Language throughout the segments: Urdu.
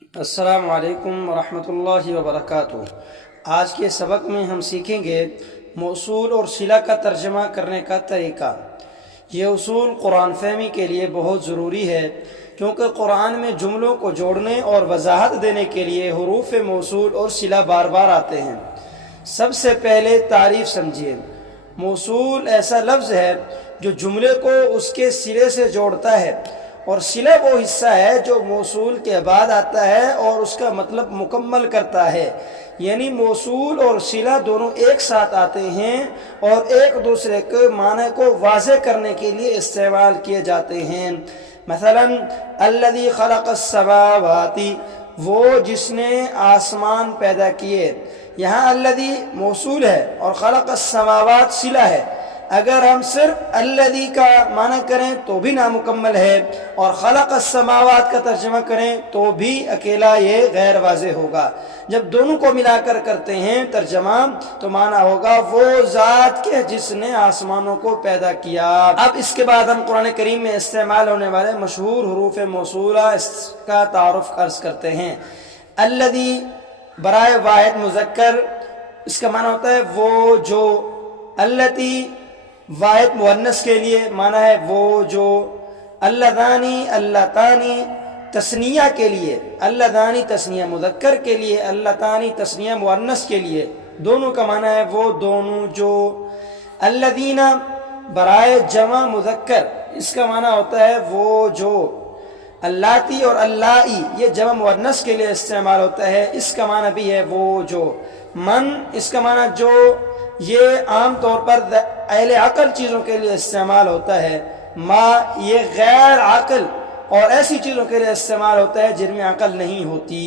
السلام علیکم ورحمۃ اللہ وبرکاتہ۔ آج کے سبق میں ہم سیکھیں گے موصول اور صلہ کا ترجمہ کرنے کا طریقہ۔ یہ اصول قرآن فہمی کے لیے بہت ضروری ہے، کیونکہ قرآن میں جملوں کو جوڑنے اور وضاحت دینے کے لیے حروف موصول اور صلہ بار بار آتے ہیں۔ سب سے پہلے تعریف سمجھیے۔ موصول ایسا لفظ ہے جو جملے کو اس کے سرے سے جوڑتا ہے، اور صلہ وہ حصہ ہے جو موصول کے بعد آتا ہے اور اس کا مطلب مکمل کرتا ہے۔ یعنی موصول اور صلہ دونوں ایک ساتھ آتے ہیں اور ایک دوسرے کے معنی کو واضح کرنے کے لیے استعمال کیے جاتے ہیں۔ مثلا الذی خلق السماوات، وہ جس نے آسمان پیدا کیے۔ یہاں الذی موصول ہے اور خلق السماوات صلہ ہے۔ اگر ہم صرف الذی کا معنی کریں تو بھی نامکمل ہے، اور خلق السماوات کا ترجمہ کریں تو بھی اکیلا یہ غیر واضح ہوگا۔ جب دونوں کو ملا کر کرتے ہیں ترجمہ تو معنی ہوگا وہ ذات کے جس نے آسمانوں کو پیدا کیا۔ اب اس کے بعد ہم قرآن کریم میں استعمال ہونے والے مشہور حروف موصولہ اس کا تعارف عرض کرتے ہیں۔ الذی برائے واحد مذکر، اس کا معنی ہوتا ہے وہ جو۔ اللتی واحد مؤنث کے لیے معنی ہے وہ جو۔ اللذانی اللتانی تثنیہ کے لیے، اللذانی تثنیہ مذکر کے لیے، اللتانی تثنیہ مؤنث کے لیے، دونوں کا معنی ہے وہ دونوں جو۔ الذین برائے جمع مذکر، اس کا معنی ہوتا ہے وہ جو۔ اللاتی اور اللائی یہ جمع مؤنث کے لیے استعمال ہوتا ہے، اس کا معنی بھی ہے وہ جو۔ من، اس کا معنی جو، یہ عام طور پر اہل عقل چیزوں کے لیے استعمال ہوتا ہے۔ ما، یہ غیر عقل اور ایسی چیزوں کے لیے استعمال ہوتا ہے جن میں عقل نہیں ہوتی۔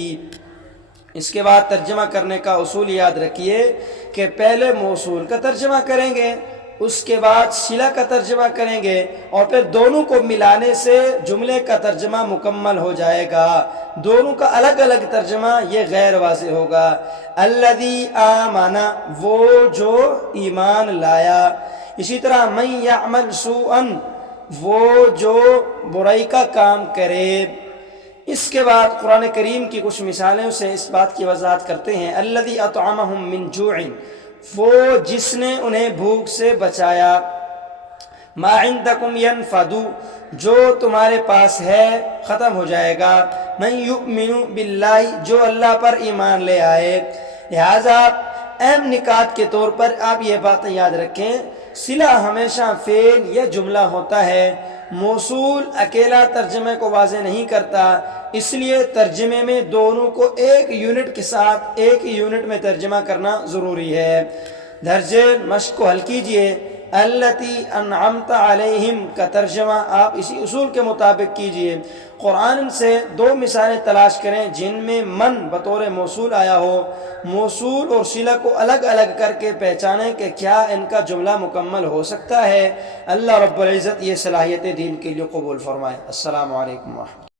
اس کے بعد ترجمہ کرنے کا اصول یاد رکھیے کہ پہلے موصول کا ترجمہ کریں گے، اس کے بعد صلہ کا ترجمہ کریں گے، اور پھر دونوں کو ملانے سے جملے کا ترجمہ مکمل ہو جائے گا۔ دونوں کا الگ الگ ترجمہ یہ غیر واضح ہوگا۔ الذی آمن، وہ جو ایمان لایا۔ اسی طرح من یعمل سوءا، وہ جو برائی کا کام کرے۔ اس کے بعد قرآن کریم کی کچھ مثالیں سے اس بات کی وضاحت کرتے ہیں۔ الذی اطعمہم من جوع، وہ جس نے انہیں بھوک سے بچایا۔ ما عندکم ینفد، جو تمہارے پاس ہے ختم ہو جائے گا۔ من یؤمن باللہ، جو اللہ پر ایمان لے آئے۔ لہذا اہم نکات کے طور پر آپ یہ باتیں یاد رکھیں، صلہ ہمیشہ فعل یا جملہ ہوتا ہے۔ موصول اکیلا ترجمے کو واضح نہیں کرتا، اس لیے ترجمے میں دونوں کو ایک یونٹ کے ساتھ ایک ہی یونٹ میں ترجمہ کرنا ضروری ہے۔ درج مشق کو حل کیجئے۔ التی انعمت علیہم کا ترجمہ آپ اسی اصول کے مطابق کیجئے۔ قرآن سے دو مثالیں تلاش کریں جن میں من بطور موصول آیا ہو۔ موصول اور صلہ کو الگ الگ کر کے پہچانیں کہ کیا ان کا جملہ مکمل ہو سکتا ہے۔ اللہ رب العزت یہ صلاحیت دین کے لیے قبول فرمائے۔ السلام علیکم ورحمۃ اللہ۔